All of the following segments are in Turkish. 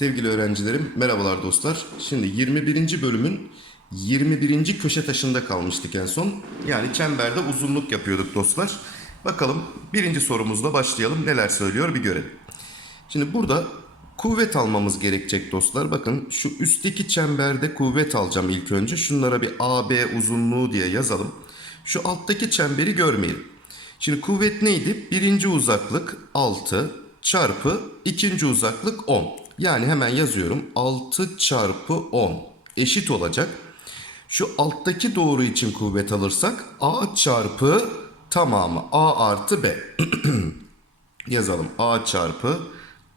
Sevgili öğrencilerim, merhabalar dostlar. Şimdi 21. bölümün 21. köşe taşında kalmıştık en son. Yani çemberde uzunluk yapıyorduk dostlar. Bakalım birinci sorumuzla başlayalım. Neler söylüyor bir görelim. Şimdi burada kuvvet almamız gerekecek dostlar. Bakın şu üstteki çemberde kuvvet alacağım ilk önce. Şunlara bir AB uzunluğu diye yazalım. Şu alttaki çemberi görmeyelim. Şimdi kuvvet neydi? Birinci uzaklık 6 çarpı ikinci uzaklık 10. Yani hemen yazıyorum. 6 çarpı 10 eşit olacak. Şu alttaki doğru için kuvvet alırsak A çarpı tamamı A artı B. yazalım. A çarpı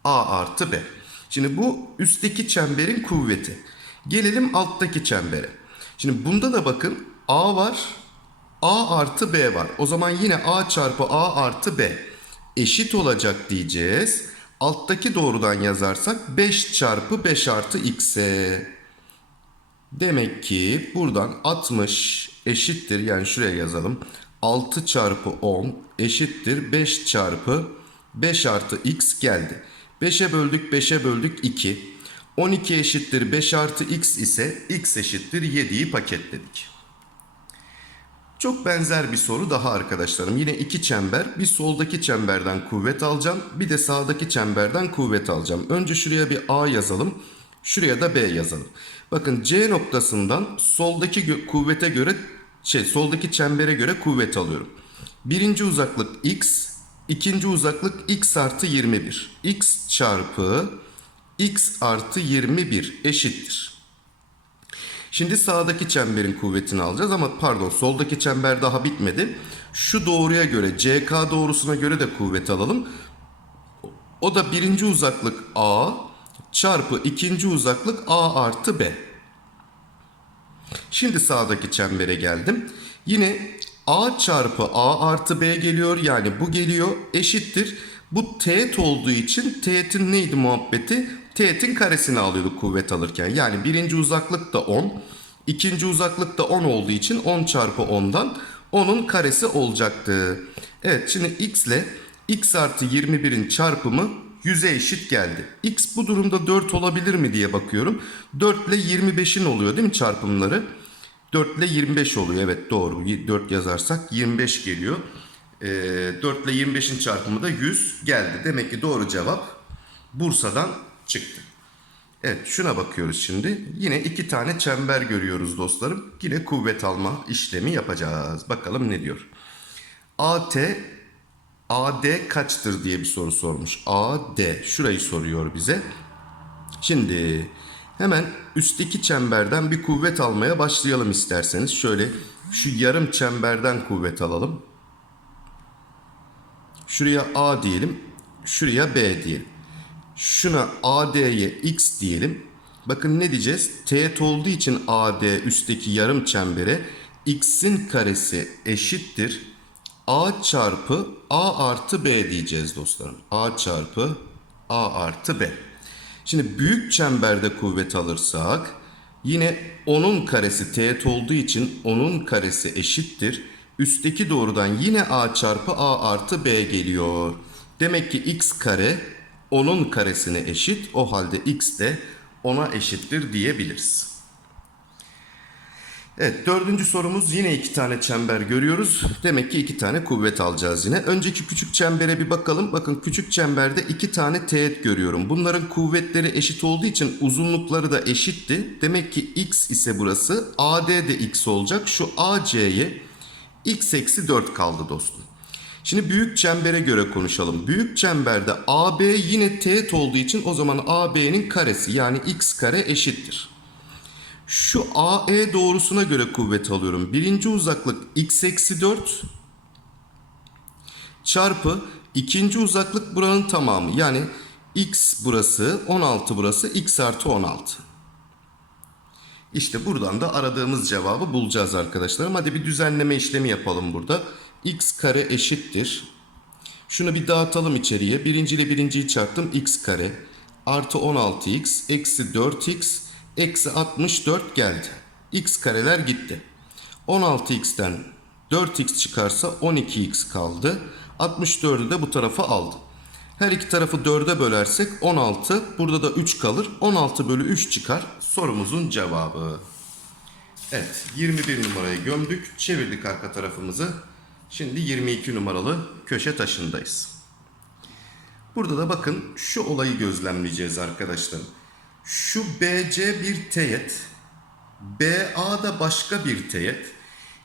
A artı B. Şimdi bu üstteki çemberin kuvveti. Gelelim alttaki çembere. Şimdi bunda da bakın A var. A artı B var. O zaman yine A çarpı A artı B eşit olacak diyeceğiz. Alttaki doğrudan yazarsak 5 çarpı 5 artı x'e. Demek ki buradan 60 eşittir yani şuraya yazalım. 6 çarpı 10 eşittir 5 çarpı 5 artı x geldi. 5'e böldük 5'e böldük 2. 12 eşittir 5 artı x ise x eşittir 7'yi paketledik. Çok benzer bir soru daha arkadaşlarım. Yine iki çember. Bir soldaki çemberden kuvvet alacağım. Bir de sağdaki çemberden kuvvet alacağım. Önce şuraya bir A yazalım. Şuraya da B yazalım. Bakın C noktasından soldaki kuvvete göre şey soldaki çembere göre kuvvet alıyorum. Birinci uzaklık x, ikinci uzaklık x artı 21. x çarpı x artı 21 eşittir. Şimdi sağdaki çemberin kuvvetini alacağız ama pardon soldaki çember daha bitmedi. Şu doğruya göre CK doğrusuna göre de kuvvet alalım. O da birinci uzaklık A çarpı ikinci uzaklık A artı B. Şimdi sağdaki çembere geldim. Yine A çarpı A artı B geliyor. Yani bu geliyor eşittir. Bu teğet olduğu için teğetin neydi muhabbeti? Teğetin karesini alıyorduk kuvvet alırken. Yani birinci uzaklık da 10. ikinci uzaklık da 10 olduğu için 10 çarpı 10'dan 10'un karesi olacaktı. Evet şimdi x ile x artı 21'in çarpımı 100'e eşit geldi. X bu durumda 4 olabilir mi diye bakıyorum. 4 ile 25'in oluyor değil mi çarpımları? 4 ile 25 oluyor. Evet doğru. 4 yazarsak 25 geliyor. Ee, 4 ile 25'in çarpımı da 100 geldi. Demek ki doğru cevap Bursa'dan çıktı. Evet şuna bakıyoruz şimdi. Yine iki tane çember görüyoruz dostlarım. Yine kuvvet alma işlemi yapacağız. Bakalım ne diyor. AT AD kaçtır diye bir soru sormuş. AD şurayı soruyor bize. Şimdi hemen üstteki çemberden bir kuvvet almaya başlayalım isterseniz. Şöyle şu yarım çemberden kuvvet alalım. Şuraya A diyelim. Şuraya B diyelim. Şuna AD'ye X diyelim. Bakın ne diyeceğiz? Teğet olduğu için AD üstteki yarım çembere X'in karesi eşittir. A çarpı A artı B diyeceğiz dostlarım. A çarpı A artı B. Şimdi büyük çemberde kuvvet alırsak yine onun karesi teğet olduğu için onun karesi eşittir. Üstteki doğrudan yine A çarpı A artı B geliyor. Demek ki x kare onun karesine eşit. O halde x de ona eşittir diyebiliriz. Evet dördüncü sorumuz yine iki tane çember görüyoruz. Demek ki iki tane kuvvet alacağız yine. Önceki küçük çembere bir bakalım. Bakın küçük çemberde iki tane teğet görüyorum. Bunların kuvvetleri eşit olduğu için uzunlukları da eşitti. Demek ki x ise burası. AD de x olacak. Şu AC'ye x eksi 4 kaldı dostum. Şimdi büyük çembere göre konuşalım. Büyük çemberde AB yine teğet olduğu için o zaman AB'nin karesi yani x kare eşittir. Şu AE doğrusuna göre kuvvet alıyorum. Birinci uzaklık x eksi 4 çarpı ikinci uzaklık buranın tamamı. Yani x burası 16 burası x artı 16. İşte buradan da aradığımız cevabı bulacağız arkadaşlarım. Hadi bir düzenleme işlemi yapalım burada. X kare eşittir. Şunu bir dağıtalım içeriye. Birinci ile birinciyi çarptım. x kare artı 16x eksi 4x eksi 64 geldi. x kareler gitti. 16x'ten 4x çıkarsa 12x kaldı. 64'ü de bu tarafa aldı. Her iki tarafı 4'e bölersek 16. Burada da 3 kalır. 16 bölü 3 çıkar. Sorumuzun cevabı. Evet 21 numarayı gömdük. Çevirdik arka tarafımızı. Şimdi 22 numaralı köşe taşındayız. Burada da bakın şu olayı gözlemleyeceğiz arkadaşlar. Şu BC bir teğet. BA da başka bir teğet.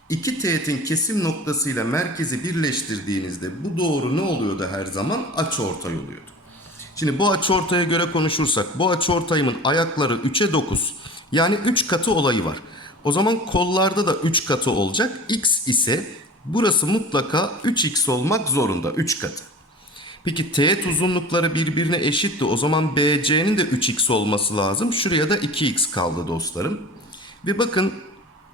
İki teğetin kesim noktasıyla merkezi birleştirdiğinizde bu doğru ne oluyordu her zaman? Açıortay oluyordu. Şimdi bu açıortaya göre konuşursak bu açıortayımın ayakları 3'e 9. Yani 3 katı olayı var. O zaman kollarda da 3 katı olacak. X ise burası mutlaka 3x olmak zorunda 3 katı. Peki teğet uzunlukları birbirine eşitti. O zaman BC'nin de 3x olması lazım. Şuraya da 2x kaldı dostlarım. Ve bakın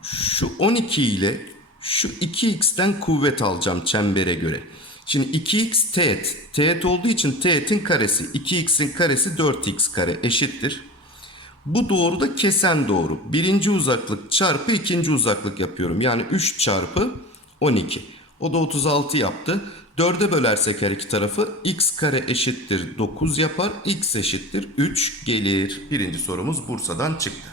şu 12 ile şu 2x'ten kuvvet alacağım çembere göre. Şimdi 2x teğet. Teğet olduğu için teğetin karesi. 2x'in karesi 4x kare eşittir. Bu doğru da kesen doğru. Birinci uzaklık çarpı ikinci uzaklık yapıyorum. Yani 3 çarpı 12. O da 36 yaptı. 4'e bölersek her iki tarafı x kare eşittir 9 yapar. x eşittir 3 gelir. Birinci sorumuz Bursa'dan çıktı.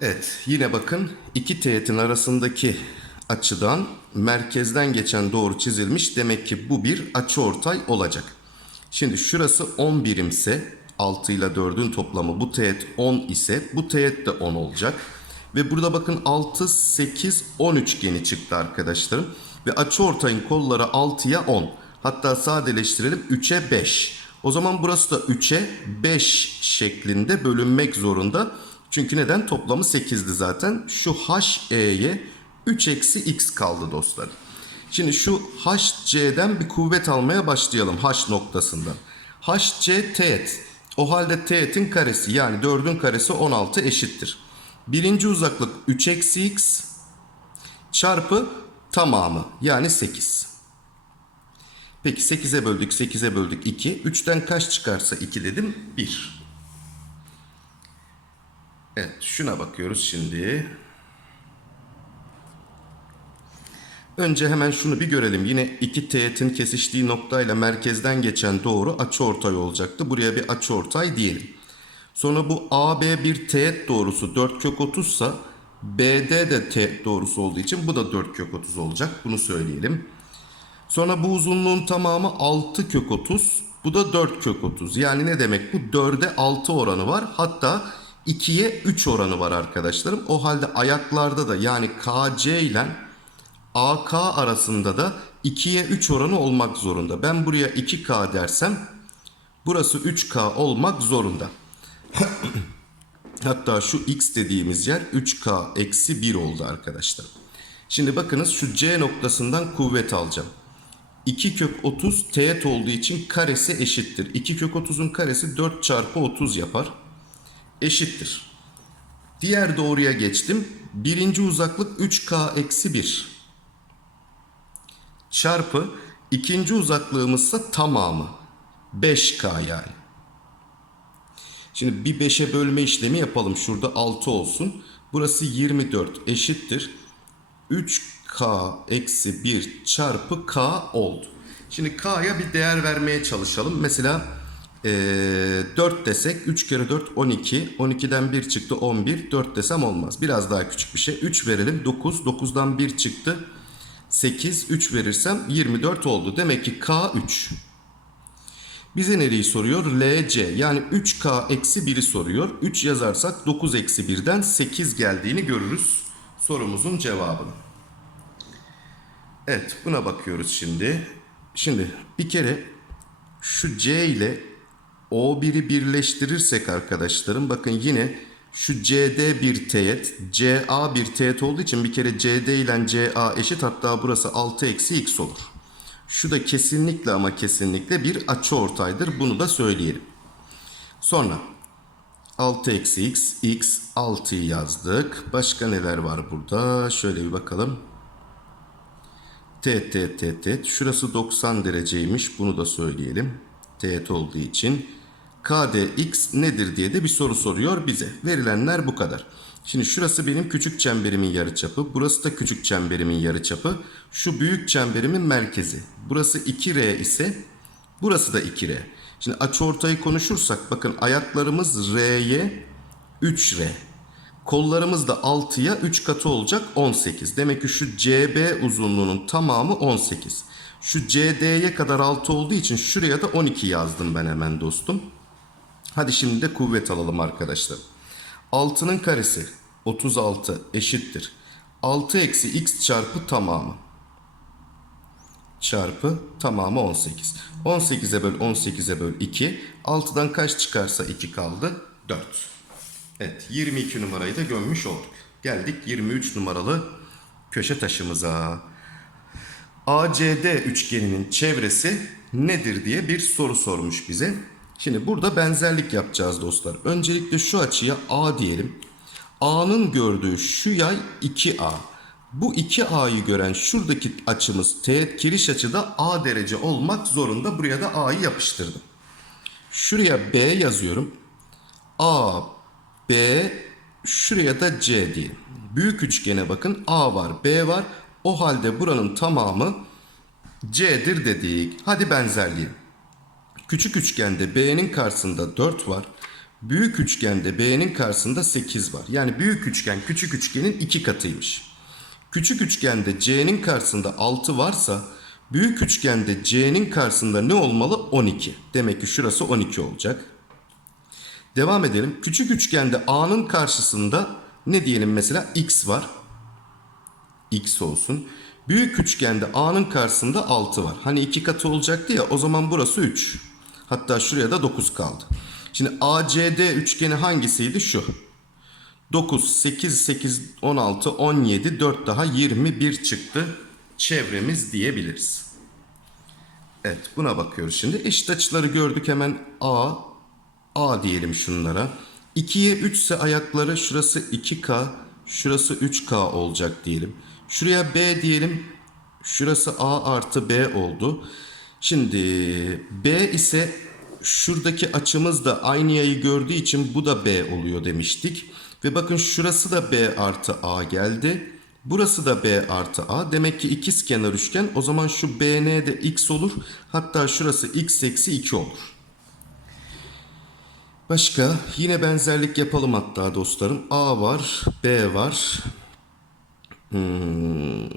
Evet yine bakın iki teğetin arasındaki açıdan merkezden geçen doğru çizilmiş. Demek ki bu bir açıortay olacak. Şimdi şurası 10 birimse 6 ile 4'ün toplamı bu teğet 10 ise bu teğet de 10 olacak. Ve burada bakın 6, 8, 10 üçgeni çıktı arkadaşlarım. Ve açıortayın kolları 6'ya 10. Hatta sadeleştirelim 3'e 5. O zaman burası da 3'e 5 şeklinde bölünmek zorunda. Çünkü neden? Toplamı 8'di zaten. Şu HE'ye 3 eksi x kaldı dostlar. Şimdi şu HC'den bir kuvvet almaya başlayalım H noktasından. HC teğet. O halde teğetin karesi yani 4'ün karesi 16 eşittir. Birinci uzaklık 3 eksi x çarpı tamamı yani 8. Peki 8'e böldük 8'e böldük 2. 3'ten kaç çıkarsa 2 dedim 1. Evet şuna bakıyoruz şimdi. Önce hemen şunu bir görelim. Yine iki teğetin kesiştiği noktayla merkezden geçen doğru açıortay olacaktı. Buraya bir açıortay diyelim. Sonra bu AB bir teğet doğrusu 4 kök 30 ise BD de teğet doğrusu olduğu için bu da 4 kök 30 olacak. Bunu söyleyelim. Sonra bu uzunluğun tamamı 6 kök 30. Bu da 4 kök 30. Yani ne demek bu? 4'e 6 oranı var. Hatta 2'ye 3 oranı var arkadaşlarım. O halde ayaklarda da yani KC ile AK arasında da 2'ye 3 oranı olmak zorunda. Ben buraya 2K dersem burası 3K olmak zorunda. Hatta şu x dediğimiz yer 3K eksi 1 oldu arkadaşlar. Şimdi bakınız şu C noktasından kuvvet alacağım. 2 kök 30 teğet olduğu için karesi eşittir. 2 kök 30'un karesi 4 çarpı 30 yapar. Eşittir. Diğer doğruya geçtim. Birinci uzaklık 3K eksi 1 çarpı ikinci uzaklığımızsa tamamı 5K yani. Şimdi bir 5'e bölme işlemi yapalım. Şurada 6 olsun. Burası 24 eşittir. 3K eksi 1 çarpı K oldu. Şimdi K'ya bir değer vermeye çalışalım. Mesela ee, 4 desek 3 kere 4 12. 12'den 1 çıktı 11. 4 desem olmaz. Biraz daha küçük bir şey. 3 verelim 9. 9'dan 1 çıktı 8, 3 verirsem 24 oldu. Demek ki K 3. Bize nereyi soruyor? LC yani 3K eksi 1'i soruyor. 3 yazarsak 9 eksi 1'den 8 geldiğini görürüz. Sorumuzun cevabını. Evet buna bakıyoruz şimdi. Şimdi bir kere şu C ile O1'i birleştirirsek arkadaşlarım bakın yine şu CD bir teğet, CA bir teğet olduğu için bir kere CD ile CA eşit hatta burası 6 eksi x olur. Şu da kesinlikle ama kesinlikle bir açıortaydır. Bunu da söyleyelim. Sonra 6 eksi x, x 6'yı yazdık. Başka neler var burada? Şöyle bir bakalım. Teğet, teğet, teğet, teğet. Şurası 90 dereceymiş. Bunu da söyleyelim. Teğet olduğu için. KDX nedir diye de bir soru soruyor bize. Verilenler bu kadar. Şimdi şurası benim küçük çemberimin yarıçapı. Burası da küçük çemberimin yarıçapı. Şu büyük çemberimin merkezi. Burası 2R ise burası da 2R. Şimdi açıortayı konuşursak bakın ayaklarımız R'ye 3R. Kollarımız da 6'ya 3 katı olacak 18. Demek ki şu CB uzunluğunun tamamı 18. Şu CD'ye kadar 6 olduğu için şuraya da 12 yazdım ben hemen dostum. Hadi şimdi de kuvvet alalım arkadaşlar. 6'nın karesi 36 eşittir. 6 eksi x çarpı tamamı. Çarpı tamamı 18. 18'e böl 18'e böl 2. 6'dan kaç çıkarsa 2 kaldı? 4. Evet 22 numarayı da gömmüş olduk. Geldik 23 numaralı köşe taşımıza. ACD üçgeninin çevresi nedir diye bir soru sormuş bize. Şimdi burada benzerlik yapacağız dostlar. Öncelikle şu açıya A diyelim. A'nın gördüğü şu yay 2A. Bu 2A'yı gören şuradaki açımız teğet kiriş açıda A derece olmak zorunda. Buraya da A'yı yapıştırdım. Şuraya B yazıyorum. A, B, şuraya da C diyelim. Büyük üçgene bakın A var, B var. O halde buranın tamamı C'dir dedik. Hadi benzerleyelim. Küçük üçgende B'nin karşısında 4 var. Büyük üçgende B'nin karşısında 8 var. Yani büyük üçgen küçük üçgenin iki katıymış. Küçük üçgende C'nin karşısında 6 varsa büyük üçgende C'nin karşısında ne olmalı? 12. Demek ki şurası 12 olacak. Devam edelim. Küçük üçgende A'nın karşısında ne diyelim mesela x var. x olsun. Büyük üçgende A'nın karşısında 6 var. Hani iki katı olacaktı ya o zaman burası 3. Hatta şuraya da 9 kaldı. Şimdi ACD üçgeni hangisiydi? Şu. 9, 8, 8, 16, 17, 4 daha 21 çıktı. Çevremiz diyebiliriz. Evet buna bakıyoruz şimdi. Eşit açıları gördük hemen A, A diyelim şunlara. 2'ye 3 ise ayakları şurası 2K, şurası 3K olacak diyelim. Şuraya B diyelim. Şurası A artı B oldu. Şimdi B ise şuradaki açımız da aynı yayı gördüğü için bu da B oluyor demiştik. Ve bakın şurası da B artı A geldi. Burası da B artı A. Demek ki ikiz kenar üçgen. O zaman şu BN de X olur. Hatta şurası X eksi 2 olur. Başka yine benzerlik yapalım hatta dostlarım. A var, B var. Hmm.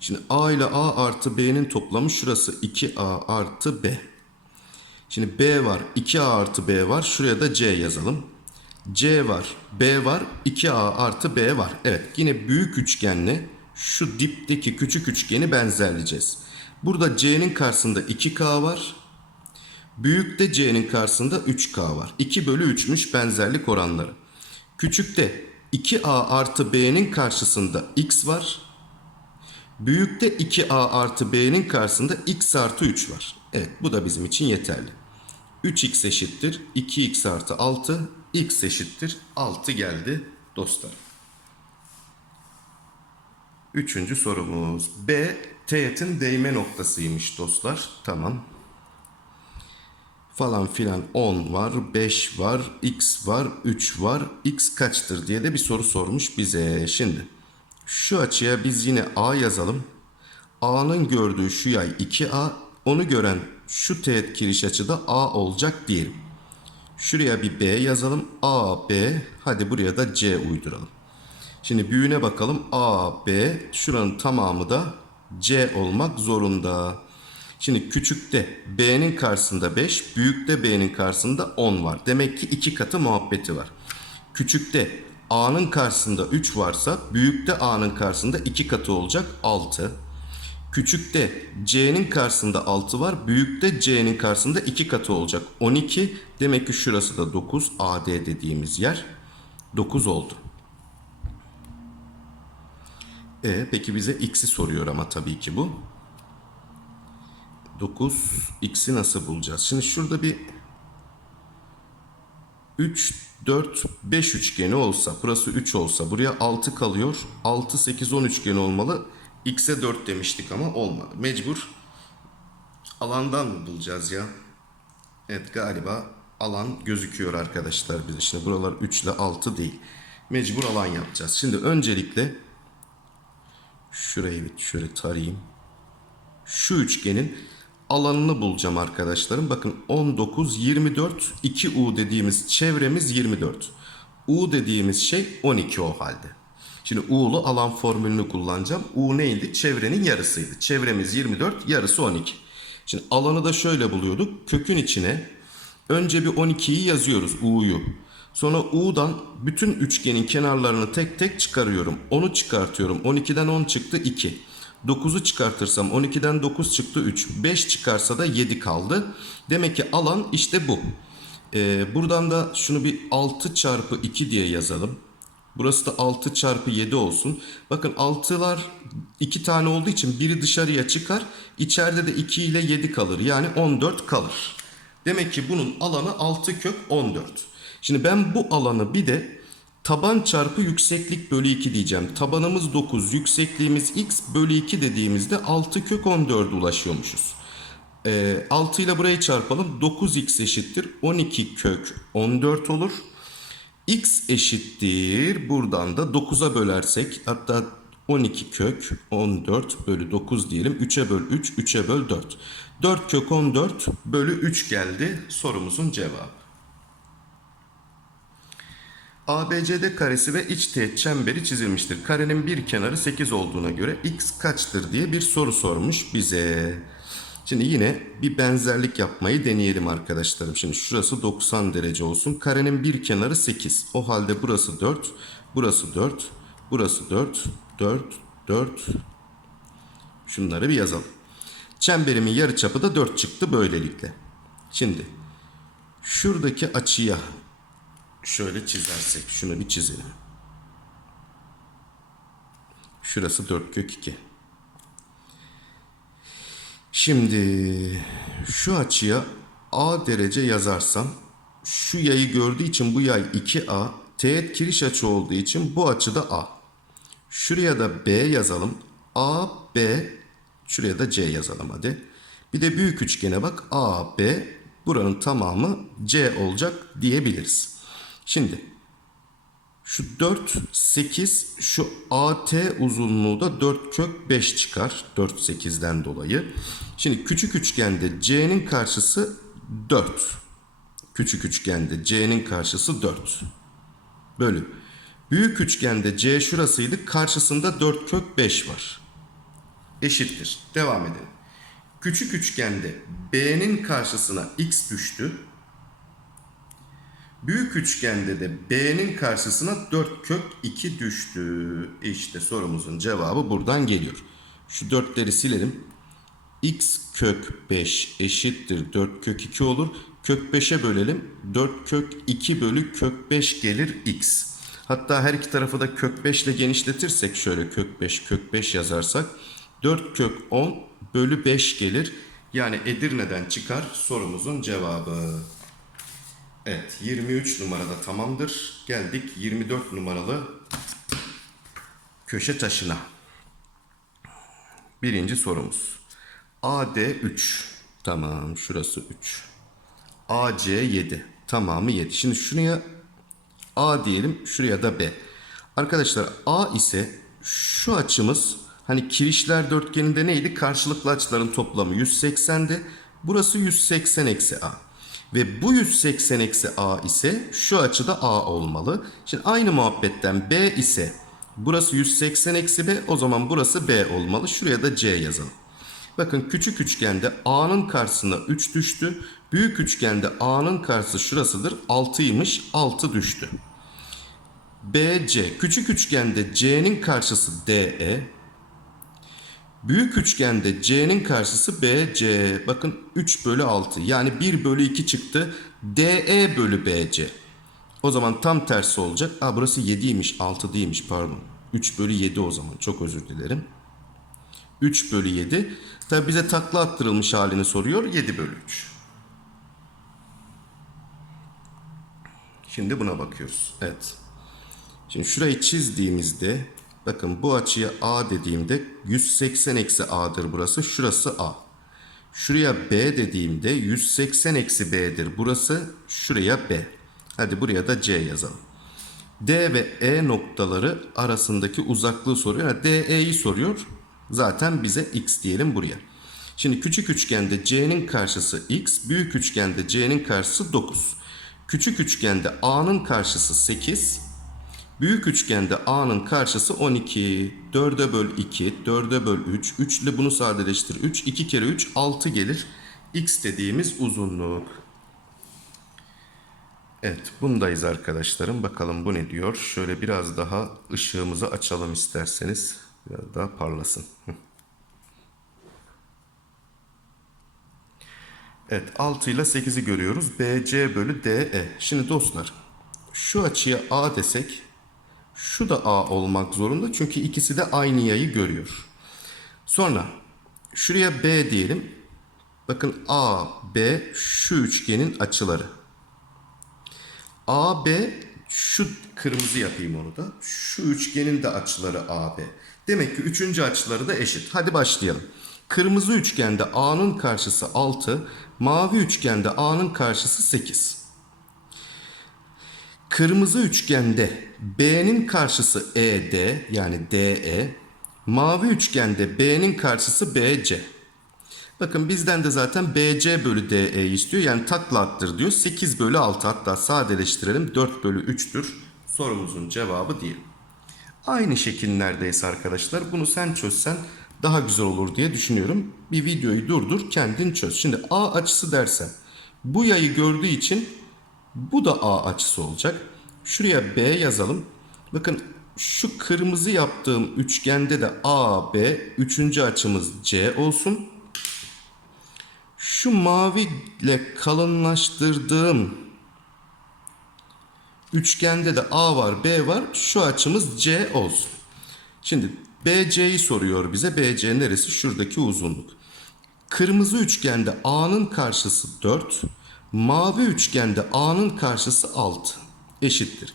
Şimdi A ile A artı B'nin toplamı şurası 2A artı B. Şimdi B var, 2A artı B var. Şuraya da C yazalım. C var, B var, 2A artı B var. Evet yine büyük üçgenle şu dipteki küçük üçgeni benzerleyeceğiz. Burada C'nin karşısında 2K var. Büyükte C'nin karşısında 3K var. 2 bölü 3'müş benzerlik oranları. Küçükte 2A artı B'nin karşısında X var. Büyükte 2A artı B'nin karşısında X artı 3 var. Evet bu da bizim için yeterli. 3x eşittir 2x artı 6 x eşittir 6 geldi dostlar. Üçüncü sorumuz. B teğetin değme noktasıymış dostlar. Tamam. Falan filan 10 var, 5 var, x var, 3 var. x kaçtır diye de bir soru sormuş bize. Şimdi şu açıya biz yine a yazalım. A'nın gördüğü şu yay 2A, onu gören şu teğet kiriş açıda A olacak diyelim. Şuraya bir B yazalım. A, B. Hadi buraya da C uyduralım. Şimdi büyüğüne bakalım. A, B. Şuranın tamamı da C olmak zorunda. Şimdi küçükte B'nin karşısında 5, büyükte B'nin karşısında 10 var. Demek ki iki katı muhabbeti var. Küçükte A'nın karşısında 3 varsa büyükte A'nın karşısında 2 katı olacak 6. Küçükte C'nin karşısında 6 var. Büyükte C'nin karşısında 2 katı olacak. 12. Demek ki şurası da 9. AD dediğimiz yer 9 oldu. E peki bize x'i soruyor ama tabii ki bu. 9 x'i nasıl bulacağız? Şimdi şurada bir 3 4 5 üçgeni olsa, burası 3 olsa, buraya 6 kalıyor. 6 8 10 üçgeni olmalı. X'e 4 demiştik ama olmadı. Mecbur alandan mı bulacağız ya? Evet galiba alan gözüküyor arkadaşlar bize. Şimdi buralar 3 ile 6 değil. Mecbur alan yapacağız. Şimdi öncelikle şurayı bir şöyle tarayayım. Şu üçgenin alanını bulacağım arkadaşlarım. Bakın 19, 24, 2U dediğimiz çevremiz 24. U dediğimiz şey 12 o halde. Şimdi U'lu alan formülünü kullanacağım. U neydi? Çevrenin yarısıydı. Çevremiz 24, yarısı 12. Şimdi alanı da şöyle buluyorduk. Kökün içine önce bir 12'yi yazıyoruz U'yu. Sonra U'dan bütün üçgenin kenarlarını tek tek çıkarıyorum. 10'u çıkartıyorum. 12'den 10 çıktı 2. 9'u çıkartırsam 12'den 9 çıktı 3. 5 çıkarsa da 7 kaldı. Demek ki alan işte bu. Ee, buradan da şunu bir 6 çarpı 2 diye yazalım. Burası da 6 çarpı 7 olsun. Bakın 6'lar 2 tane olduğu için biri dışarıya çıkar. İçeride de 2 ile 7 kalır. Yani 14 kalır. Demek ki bunun alanı 6 kök 14. Şimdi ben bu alanı bir de taban çarpı yükseklik bölü 2 diyeceğim. Tabanımız 9, yüksekliğimiz x bölü 2 dediğimizde 6 kök 14'e ulaşıyormuşuz. Ee, 6 ile burayı çarpalım. 9x eşittir 12 kök 14 olur. x eşittir buradan da 9'a bölersek hatta 12 kök 14 bölü 9 diyelim. 3'e böl 3, 3'e böl 4. 4 kök 14 bölü 3 geldi sorumuzun cevabı. ABCD karesi ve iç teğet çemberi çizilmiştir. Karenin bir kenarı 8 olduğuna göre x kaçtır diye bir soru sormuş bize. Şimdi yine bir benzerlik yapmayı deneyelim arkadaşlarım. Şimdi şurası 90 derece olsun. Karenin bir kenarı 8. O halde burası 4, burası 4, burası 4, 4, 4. Şunları bir yazalım. Çemberimin yarıçapı da 4 çıktı böylelikle. Şimdi şuradaki açıya şöyle çizersek şunu bir çizelim. Şurası 4 kök 2. Şimdi şu açıya A derece yazarsam şu yayı gördüğü için bu yay 2A, teğet kiriş açı olduğu için bu açı da A. Şuraya da B yazalım. A, B, şuraya da C yazalım hadi. Bir de büyük üçgene bak. A, B, buranın tamamı C olacak diyebiliriz. Şimdi şu 4, 8, şu AT uzunluğu da 4 kök 5 çıkar. 4, 8'den dolayı. Şimdi küçük üçgende C'nin karşısı 4. Küçük üçgende C'nin karşısı 4. Bölü. Büyük üçgende C şurasıydı. Karşısında 4 kök 5 var. Eşittir. Devam edelim. Küçük üçgende B'nin karşısına X düştü. Büyük üçgende de B'nin karşısına 4 kök 2 düştü. İşte sorumuzun cevabı buradan geliyor. Şu 4'leri silelim. X kök 5 eşittir 4 kök 2 olur. Kök 5'e bölelim. 4 kök 2 bölü kök 5 gelir X. Hatta her iki tarafı da kök 5 ile genişletirsek şöyle kök 5 kök 5 yazarsak 4 kök 10 bölü 5 gelir. Yani Edirne'den çıkar sorumuzun cevabı. Evet 23 numarada tamamdır. Geldik 24 numaralı köşe taşına. Birinci sorumuz. AD 3. Tamam şurası 3. AC 7. Tamamı 7. Şimdi şuraya A diyelim şuraya da B. Arkadaşlar A ise şu açımız hani kirişler dörtgeninde neydi? Karşılıklı açıların toplamı 180'di. Burası 180 eksi A. Ve bu 180 eksi A ise şu açıda A olmalı. Şimdi aynı muhabbetten B ise burası 180 eksi B o zaman burası B olmalı. Şuraya da C yazalım. Bakın küçük üçgende A'nın karşısına 3 düştü. Büyük üçgende A'nın karşısı şurasıdır. 6'ymış 6 düştü. BC küçük üçgende C'nin karşısı DE. Büyük üçgende C'nin karşısı BC. Bakın 3 bölü 6 yani 1 bölü 2 çıktı. DE bölü BC. O zaman tam tersi olacak. Aa burası 7'ymiş 6 değilmiş pardon. 3 bölü 7 o zaman çok özür dilerim. 3 bölü 7. Tabi bize takla attırılmış halini soruyor. 7 bölü 3. Şimdi buna bakıyoruz. Evet. Şimdi şurayı çizdiğimizde bakın bu açıya A dediğimde 180 eksi A'dır burası. Şurası A. Şuraya B dediğimde 180 eksi B'dir. Burası şuraya B. Hadi buraya da C yazalım. D ve E noktaları arasındaki uzaklığı soruyor. Yani DE'yi soruyor. Zaten bize X diyelim buraya. Şimdi küçük üçgende C'nin karşısı X, büyük üçgende C'nin karşısı 9. Küçük üçgende A'nın karşısı 8, büyük üçgende A'nın karşısı 12. 4'e böl 2, 4'e böl 3, 3 ile bunu sadeleştir. 3, 2 kere 3, 6 gelir. X dediğimiz uzunluk. Evet, bundayız arkadaşlarım. Bakalım bu ne diyor? Şöyle biraz daha ışığımızı açalım isterseniz. Biraz daha parlasın. Evet, 6 ile 8'i görüyoruz. BC bölü DE. Şimdi dostlar, şu açıya A desek, şu da A olmak zorunda. Çünkü ikisi de aynı yayı görüyor. Sonra, şuraya B diyelim. Bakın A, B şu üçgenin açıları. AB şu kırmızı yapayım onu da. Şu üçgenin de açıları AB. Demek ki üçüncü açıları da eşit. Hadi başlayalım. Kırmızı üçgende A'nın karşısı 6, mavi üçgende A'nın karşısı 8. Kırmızı üçgende B'nin karşısı ED yani DE, mavi üçgende B'nin karşısı BC. Bakın bizden de zaten BC bölü DE istiyor. Yani takla attır diyor. 8 bölü 6 hatta sadeleştirelim. 4 bölü 3'tür. Sorumuzun cevabı diyelim. Aynı şekil neredeyse arkadaşlar. Bunu sen çözsen daha güzel olur diye düşünüyorum. Bir videoyu durdur kendin çöz. Şimdi A açısı dersen bu yayı gördüğü için bu da A açısı olacak. Şuraya B yazalım. Bakın şu kırmızı yaptığım üçgende de A, B, üçüncü açımız C olsun. Şu maviyle kalınlaştırdığım üçgende de A var, B var. Şu açımız C olsun. Şimdi BC'yi soruyor bize. BC neresi? Şuradaki uzunluk. Kırmızı üçgende A'nın karşısı 4. Mavi üçgende A'nın karşısı 6. Eşittir.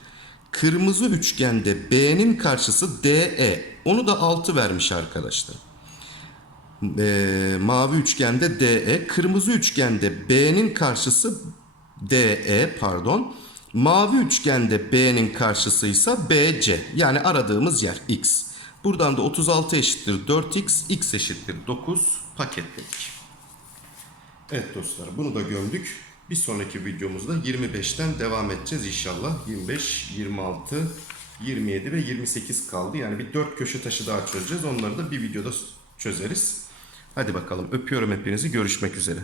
Kırmızı üçgende B'nin karşısı DE. Onu da 6 vermiş arkadaşlar. Ee, mavi üçgende DE, kırmızı üçgende B'nin karşısı DE pardon. Mavi üçgende B'nin karşısı ise BC. Yani aradığımız yer X. Buradan da 36 eşittir 4X, X eşittir 9 paketledik. Evet dostlar bunu da gömdük. Bir sonraki videomuzda 25'ten devam edeceğiz inşallah. 25, 26, 27 ve 28 kaldı. Yani bir 4 köşe taşı daha çözeceğiz. Onları da bir videoda çözeriz. Hadi bakalım öpüyorum hepinizi. Görüşmek üzere.